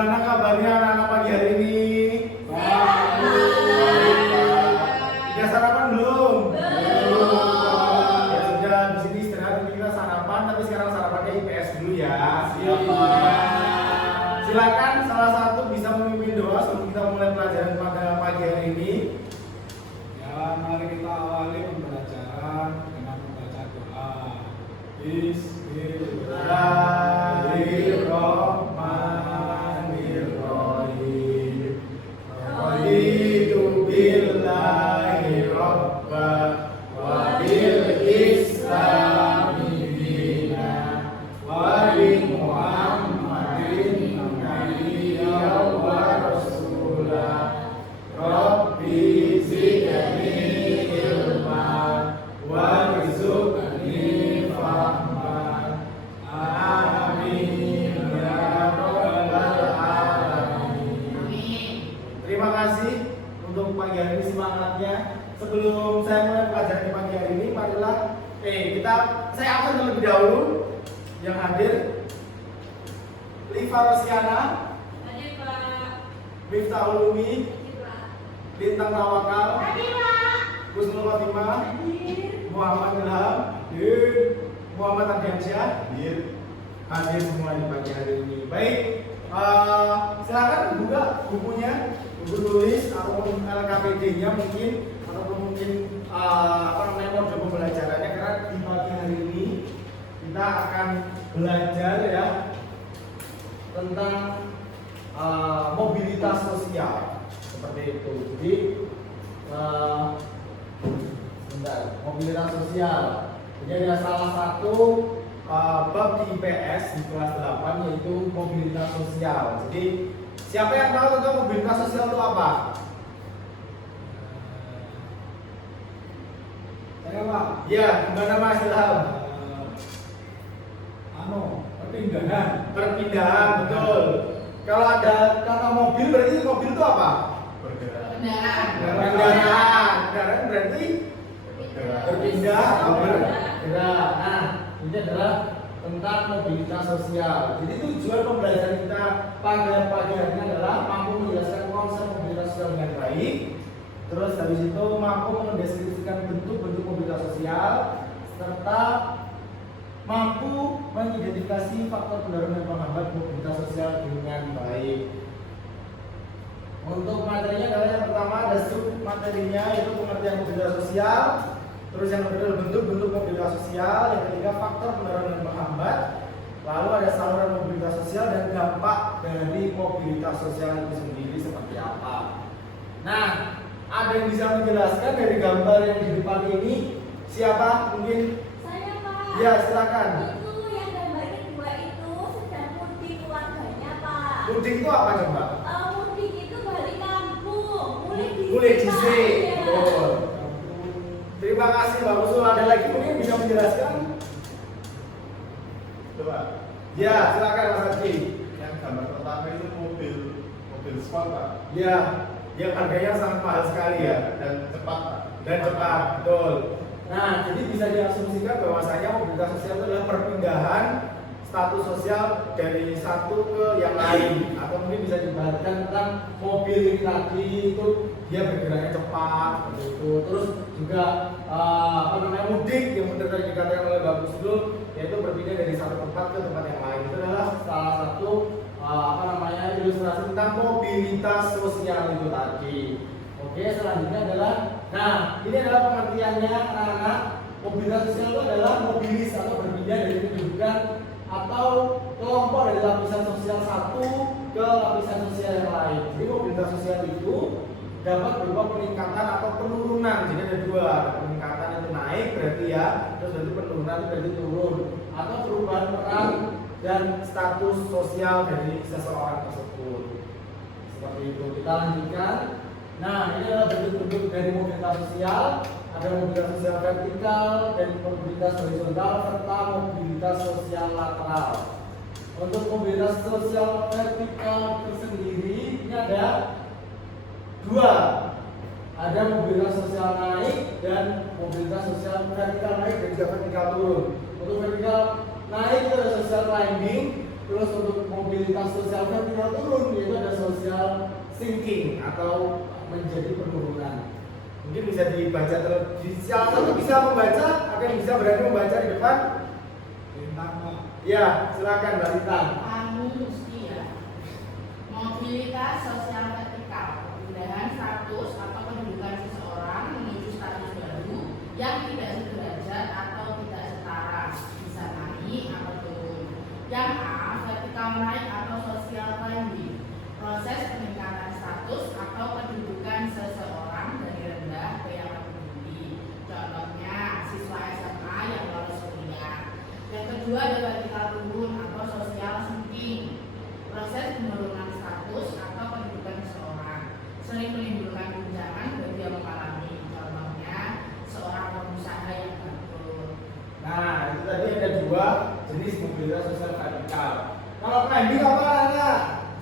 Gimana kabarnya anak-anak pagi hari ini? Udah sarapan belum? Ya sudah, di sini istirahat nanti kita sarapan, tapi sekarang sarapannya IPS dulu ya. Silakan salah satu bisa memimpin doa sebelum kita mulai pelajaran pada pagi hari ini. Ya, mari kita awali pembelajaran dengan membaca doa. Bismillahirrahmanirrahim. Raditu billahi rabba wa bil islami dina wa bi Muhammadin nabiyyan wa rasulah. Rabbi zidni ilma warzuqni fahma. Amin ya rabbal alamin. Terima kasih untuk pagi hari ini semangatnya. Sebelum saya mulai pelajaran di pagi hari ini, marilah saya akan terlebih dahulu yang hadir Liva Rosiana, Hadir Pak. Miftahul Umi, Hadir Pak. Lintang Tawakal, Hadir Pak. Husnul Khotimah, Hadir. Muhammad Ilham, Muhammad Ardiansyah, hadir semua di pagi hari ini. Baik, silakan buka bukunya, buku tulis ataupun LKPD-nya mungkin, ataupun mungkin mode pembelajarannya, karena di pagi hari ini kita akan belajar ya tentang mobilitas sosial seperti itu. Jadi mobilitas sosial. Jadi ada salah satu bab di IPS di kelas 8 yaitu mobilitas sosial. Jadi siapa yang tahu tentang mobilitas sosial itu apa? Saya Pak. Ya, gimana Mas Ilham? Perpindahan. Perpindahan, betul. Kalau ada kata mobil berarti mobil itu apa? Kendaraan. Kendaraan berarti berpindah atau bergerak. Nah, ini adalah tentang mobilitas sosial. Jadi tujuan pembelajaran kita pada pagi hari ini adalah mampu menjelaskan konsep mobilitas sosial dengan baik. Terus habis itu mampu mendeskripsikan bentuk-bentuk mobilitas sosial serta mampu mengidentifikasi faktor pendorong dan penghambat mobilitas sosial dengan baik. Untuk materinya adalah yang pertama ada sub materinya yaitu pengertian mobilitas sosial. Terus yang kedua adalah bentuk-bentuk mobilitas sosial. Yang ketiga faktor pendorong dan penghambat. Lalu ada saluran mobilitas sosial dan dampak dari mobilitas sosial itu sendiri seperti apa. Nah, ada yang bisa menjelaskan dari gambar yang di depan ini? Siapa? Mungkin? Saya Pak. Ya, silakan. Itu yang gambar kedua itu sedang mudik keluarganya Pak. Mudik itu apa coba? Mudik itu balik kampung. Mulai di Pak. sini. Iya. Betul. Terima kasih Mbak Usul. Ada lagi mungkin bisa menjelaskan? Coba. Ya, silakan Mas Haji. Yang gambar pertama itu mobil sport Pak. Ya, yang harganya sangat mahal sekali ya Dan cepat Pak. dan cepat, betul. Nah, jadi bisa diasumsikan bahwasanya mobilitas sosial itu adalah perpindahan status sosial dari satu ke yang lain, atau mungkin bisa dibaharkan tentang mobil ini tadi itu dia bergeraknya cepat seperti itu. Terus juga mudik yang benar tadi dikatakan oleh Bagus itu yaitu berpindah dari satu tempat ke tempat yang lain. Itu adalah salah satu ilustrasi tentang mobilitas sosial itu tadi. Oke, selanjutnya adalah, nah ini adalah pengertiannya anak-anak. Mobilitas sosial itu adalah mobilis atau berpindah dari kedudukan atau kelompok dari lapisan sosial satu ke lapisan sosial yang lain. Jadi mobilitas sosial itu dapat berupa peningkatan atau penurunan. Jadi ada dua, ada peningkatan itu naik berarti ya, terus berarti penurunan itu berarti turun, atau perubahan peran dan status sosial dari seseorang tersebut. Seperti itu. Kita lanjutkan. Nah, ini adalah bentuk-bentuk dari mobilitas sosial. Ada mobilitas sosial vertikal dan mobilitas horizontal serta mobilitas sosial lateral. Untuk mobilitas sosial vertikal tersendiri ini ada dua. Ada mobilitas sosial naik dan mobilitas sosial vertikal naik dan juga vertikal turun. Untuk vertikal naik itu ada social climbing, terus untuk mobilitas mobilitas sosial vertikal turun, yaitu ada social sinking atau menjadi penurunan. Mungkin bisa dibaca terlebih, salah satu bisa membaca, ada yang bisa berani membaca di depan. Bintang Pak. Ya, silakan Mbak Rita. Anu mesti ya. Mobilitas sosial vertikal, pemindahan status atau kedudukan seseorang menuju status baru yang tidak sederajat atau tidak setara, bisa naik atau turun. Yang A, vertikal naik atau social climbing, proses peningkatan status atau kedudukan seseorang dari rendah ke yang lebih tinggi. Contohnya siswa SMA yang lolos kuliah. Yang kedua ada vertikal turun atau social sinking, proses penurunan status atau kedudukan seseorang, sering menimbulkan guncangan bagi yang mengalami. Contohnya seorang pengusaha yang bangkrut. Nah, itu tadi ada dua jenis mobilitas sosial vertikal. Kalau climbing apa namanya?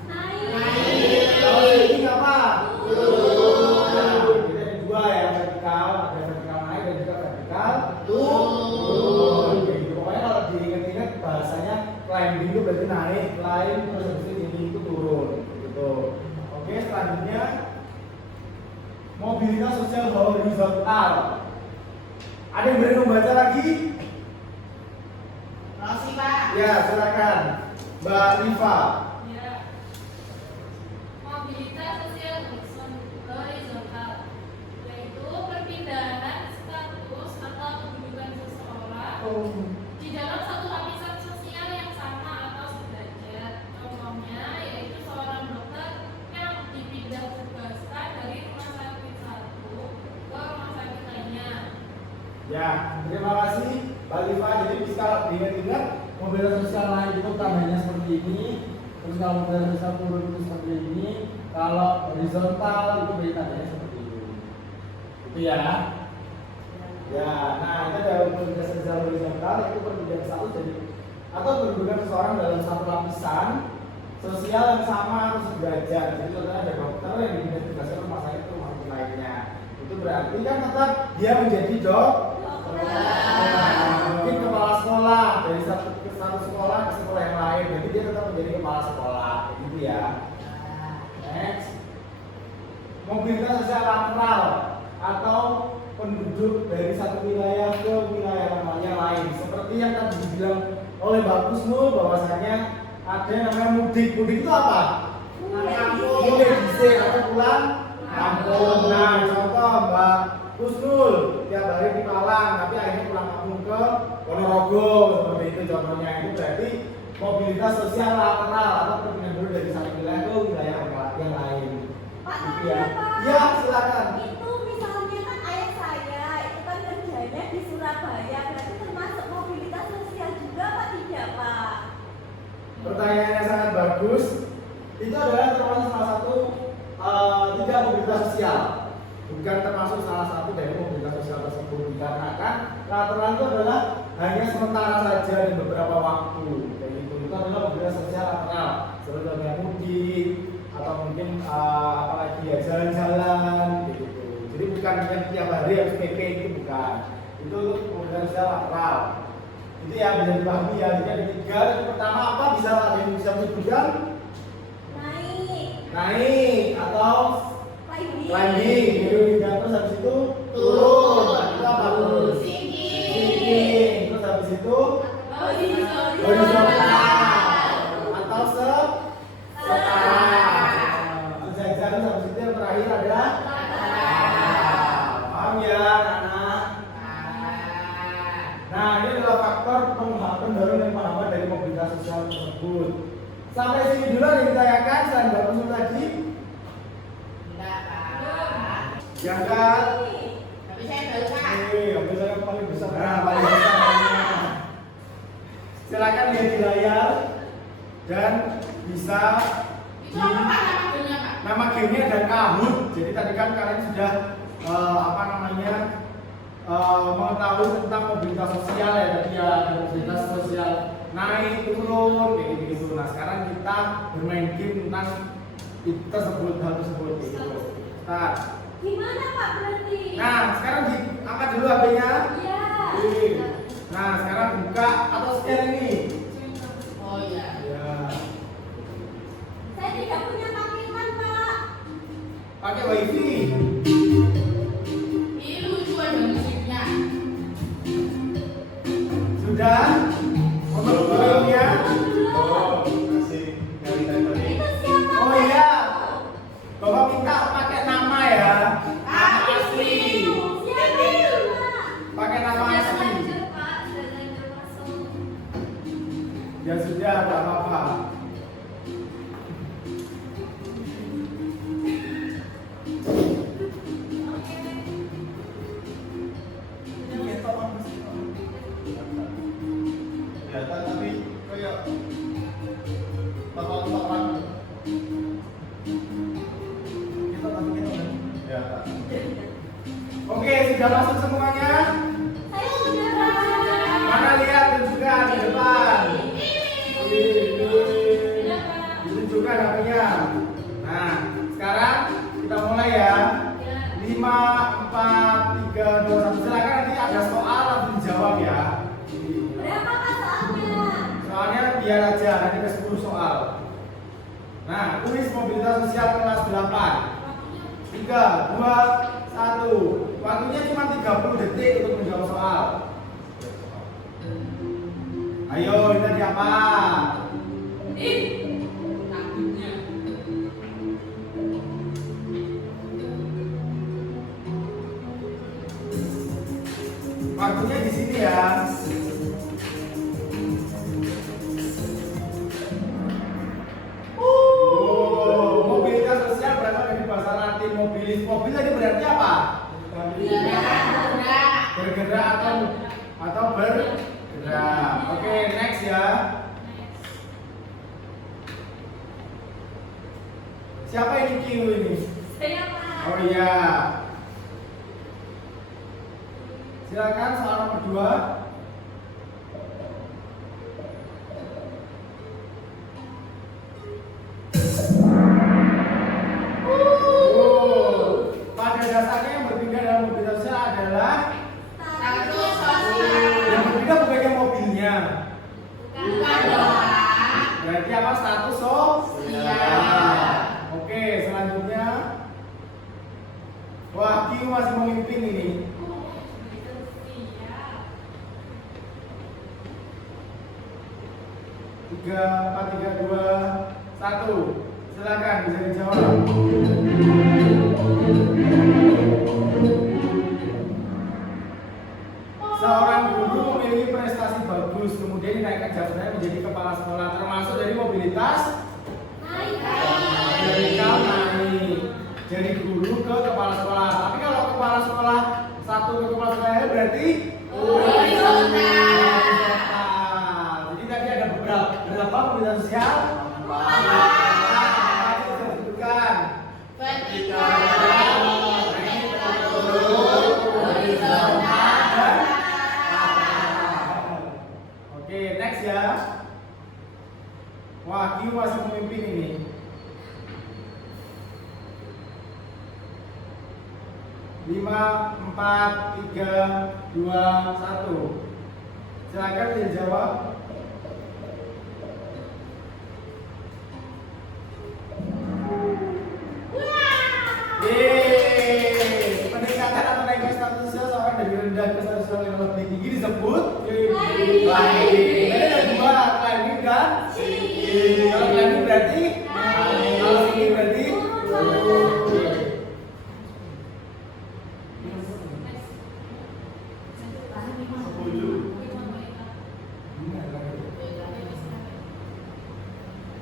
Naik. Kalau sinking apa? Turun. Nah, jadi ada dua ya, vertikal, ada vertikal naik dan juga vertikal turun. Gitu. Pokoknya kalau diingat-ingat bahasanya climbing itu berarti naik, climb terus habis itu sinking itu turun. Gitu. Oke, selanjutnya mobilitas sosial horizontal. Ada yang berani membaca lagi? Rosi Pak. Ya, silakan. Mbak Riva. Ya. Mobilitas sosial horizontal yaitu perpindahan status atau kedudukan seseorang di dalam satu lapisan sosial yang sama atau sederajat. Contohnya yaitu seorang dokter yang dipindah tugaskan dari rumah sakit satu ke rumah sakit lainnya. Ya, terima kasih Mbak Riva. Jadi bisa diingat-ingat mobilitas sosial naik itu tambahnya seperti ini. Terus kalau mobilitas sosial turun itu seperti ini. Kalau horizontal itu beritanya seperti ini. Itu ya. Ya, nah itu ada mobilitas sosial horizontal itu perpindahan status jadi atau kedudukan seseorang dalam satu lapisan sosial yang sama atau sederajat. Jadi contohnya ada dokter yang dipindah tugaskan ke rumah sakit ke rumah sakit lainnya. Itu berarti kan tetap dia menjadi mungkin kepala sekolah dari satu sekolah ke sekolah yang lain, jadi dia tetap menjadi kepala sekolah, gitu ya. Next, mobilitas sosial lateral atau penduduk dari satu wilayah ke wilayah yang lain, seperti yang tadi dibilang oleh Mbak Kusnul bahwasanya ada yang namanya mudik. Mudik itu apa? Mudik bisik atau pulang kampung. Nah, contoh Mbak Kusnul tiap hari di Malang, tapi akhirnya pulang kampung ke Ponorogo, seperti itu contohnya. Itu berarti mobilitas sosial lateral atau perpindahan dulu dari satu wilayah ke wilayah yang lain. Pak, Gitu tanya ya. Pak. Ya, silakan. Itu misalnya kan ayah saya itu kan kerjanya di Surabaya, berarti termasuk mobilitas sosial juga apa tidak Pak? Pertanyaannya sangat bagus. Itu adalah termasuk salah satu tidak mobilitas sosial. Bukan termasuk salah satu dari mobilitas sosial tersebut, dikarenakan lateral itu adalah hanya sementara saja dan beberapa waktu. Kayak gitu. Itu adalah mobilitas sosial lateral, seperti mudik atau mungkin apalagi ya jalan-jalan gitu. Jadi bukan yang tiap hari harus PP, itu bukan. Itu mobilitas sosial lateral. Itu ya bisa dipahami ya. Jadi ada tiga. Yang pertama apa? Bisa ada yang bisa menyebutkan? Naik atau climbing, terus habis itu turun, itu apa tuh? Sinking, terus habis itu horizontal atau setara. Sejajar, terus habis itu yang terakhir ada paham ya anak? Nah ini adalah faktor pendorong dan pemahaman dari mobilitas sosial tersebut. Sampai sini dulu yang ditanyakan selain Mbak Kusnul tadi. Enggak Pak. Ya kan? Tapi saya tahu Pak. Ambil saya paling besar. Nah, paling besar. Silakan lihat di layar dan bisa Itu apa Pak nama gamenya Pak? nama gamenya ada Kahoot. Jadi tadi kan kalian sudah mengetahui tentang mobilitas sosial ya, tadi ya ada mobilitas sosial naik turun kayak gitu. Nah sekarang kita bermain game tentang itu tersebut, hal tersebut gitu. Nah, Gimana Pak berarti? nah sekarang diangkat dulu HP-nya. Iya. Nah sekarang buka atau scan ini. Oh iya. Ya. wifi. Ih, lucu ada musiknya. Sudah? Untuk videonya? Oh, masih dari tadi. Itu siapa? Oh iya. Bapak minta pakai nama ya. Nama asli. Siapa itu, Pak? Pakai nama Sudah asli. terlanjur Pak, sudah terlanjur masuk. Ya sudah, enggak apa-apa. Ya, tapi kayak total-totalan. Ya, Kak. Oke, sudah masuk semuanya? Saya udah, Pak. Mana lihat tunjukkan di depan. Sudah Pak. Ditunjukkan HP-nya. Nah, sekarang kita mulai ya. Ya. 5, 4, 3, 2, 1. Silakan nanti ada soal langsung dijawab ya. Berapa Pak soalnya? Soalnya biar aja nanti ada 10 soal. Nah, kuis mobilitas sosial kelas 8. 3, 2, 1. Waktunya cuma 30 detik untuk menjawab soal. Ayo, ini tadi apa? Ih, takutnya. Waktunya di sini ya. Mobilitas sosial berasal dari bahasa Latin mobilis. Mobil tadi berarti apa? Bergerak. Bergerak atau bergerak. Oke, next ya. Siapa ini Q ini? Saya, Pak. Oh iya. Silakan soal nomor 2. Pada dasarnya yang berbeda dalam mobilitas sosial adalah Status sosial. yang berbeda bukannya mobilnya. Bukan dong, Pak. Berarti apa status sosial? Oke, selanjutnya. Wah, Q masih memimpin ini. Tiga, 4, 3, 2, 1. Silakan bisa dijawab. Seorang guru memiliki prestasi bagus, kemudian dinaikkan jabatannya menjadi kepala sekolah, termasuk dari mobilitas Naik. dari naik jadi guru ke kepala sekolah. Tapi kalau kepala sekolah satu ke kepala sekolah berarti Horizontal. Jadi tadi ada berapa mobilitas sosial? Sebutkan. Vertikal. Horizontal. Oke, next ya. Wah, Q masih memimpin ini. Lima, 4, 3, 2, 1. Silakan dijawab. Yeay, peningkatan atau naiknya status sosial seorang dari rendah ke status sosial yang lebih tinggi disebut Climbing. climbing. Tadi ada 2, climbing dan Singing. kalau climbing berarti Naik. kalau singing berarti Turun.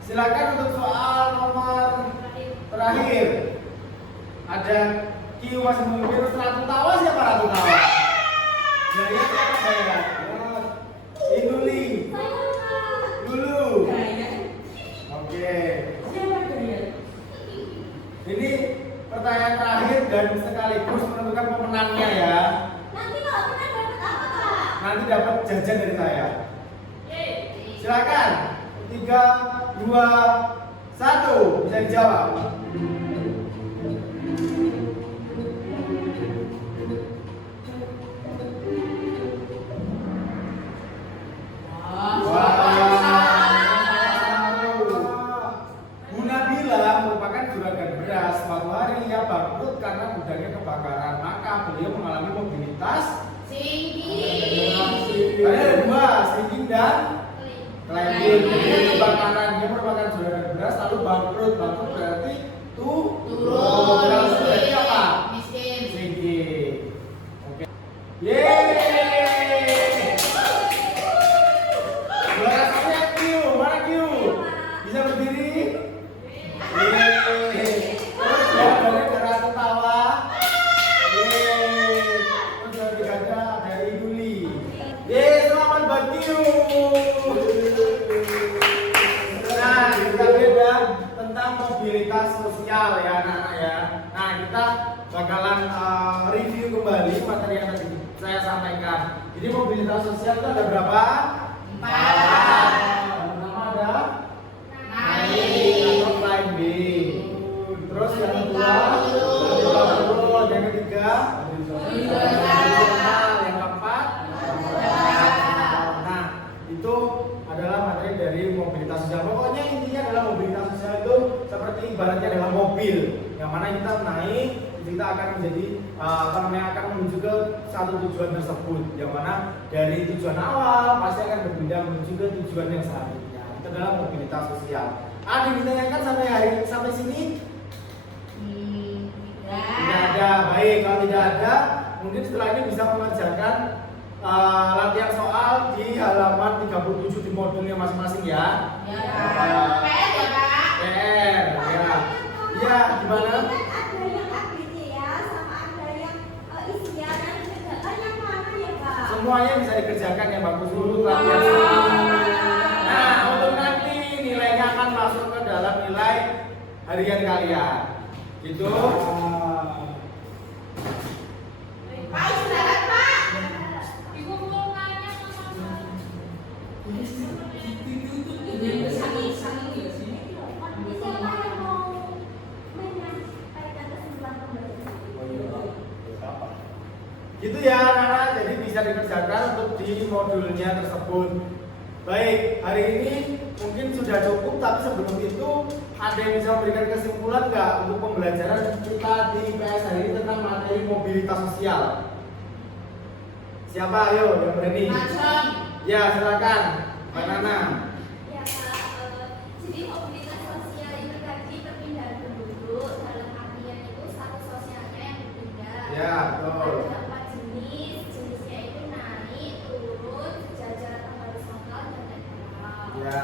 Silakan untuk soal nomor terakhir. Ada Q masih memimpin. Ratu Tawa, siapa Ratu Tawa? Jaya siapa Jaya? Inuli. Saya, Pak. Dulu. Gaya. Oke. Siapa dia? Ini pertanyaan terakhir dan sekaligus menentukan pemenangnya ya. Nanti kalau menang dapat apa, Pak? Nanti dapat jajan dari saya. Yeay. Silakan. 3, 2, 1. Bisa dijawab. Bu Nabila merupakan juragan beras. Suatu hari ia bangkrut beliau mengalami mobilitas. Tinggi. Tadi ada dua, sinking dan climbing. Ini kebakaran, dia merupakan juara beras lalu bangkrut. Bangkrut berarti turun. Yang berarti apa? Miskin. Sinking. Oke. Yeay. Juara satunya Q, mana Q? Bisa berdiri? Yeay. Terus jawabannya cara ketawa. Yeay. Terus yang ketiga dari Yuli. Yeay, selamat buat Q. Nah, kita beda tentang mobilitas sosial ya anak-anak ya. Nah, kita bakalan review kembali materi yang tadi saya sampaikan. Jadi mobilitas sosial itu ada berapa? 4. Yang pertama ada Naik. atau climbing. Terus yang kedua turun. Yang ketiga horizontal. Yang keempat nah itu adalah materi dari mobilitas sosial. Pokoknya intinya adalah mobilitas sosial itu seperti ibaratnya adalah mobil yang mana kita naik, kita akan menjadi akan menuju ke satu tujuan tersebut, yang mana dari tujuan awal pasti akan berpindah menuju ke tujuan yang selanjutnya. Itu adalah mobilitas sosial. Ada yang ditanyakan sampai sini? Tidak ada. Baik, kalau tidak ada, mungkin setelah ini bisa mengerjakan latihan soal di halaman 37 di modulnya masing-masing ya. Ya, PR ya, Kak. PR, ya. Iya, gimana? Ada yang ABC ya, sama ada yang isian yang dikerjakan yang mana ya Pak? Semuanya bisa dikerjakan ya, bagus dulu latihan soal. Nah, untuk nanti nilainya akan masuk ke dalam nilai harian kalian. Gitu. Pak, istirahat, Pak. Ibu mau nanya sama Siapa yang mau menyampaikan kesimpulan pembelajaran? Gitu ya anak-anak, jadi bisa dikerjakan untuk di modulnya tersebut. Baik, hari ini mungkin sudah cukup, tapi sebelum itu ada yang bisa memberikan kesimpulan nggak untuk pembelajaran kita di IPS hari ini tentang materi mobilitas sosial? Siapa? Ayo yang berani. Macam. Ya, silakan, Mbak Nana. Ya Pak, jadi mobilitas sosial itu tadi perpindahan penduduk, dalam artian itu status sosialnya yang berpindah. Ya, betul. Ada 4 jenis, jenisnya itu naik, turun, sejajar atau horizontal dan netral. Ya,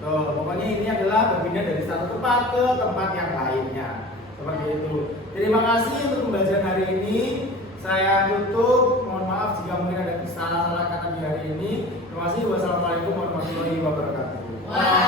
tuh pokoknya ini adalah berpindah dari satu tempat ke tempat yang lainnya. Seperti itu. Terima kasih untuk pembelajaran hari ini. Saya tutup. Mohon maaf jika mungkin ada salah-salah kata di hari ini. Terima kasih. Wassalamualaikum warahmatullahi wabarakatuh. Wah.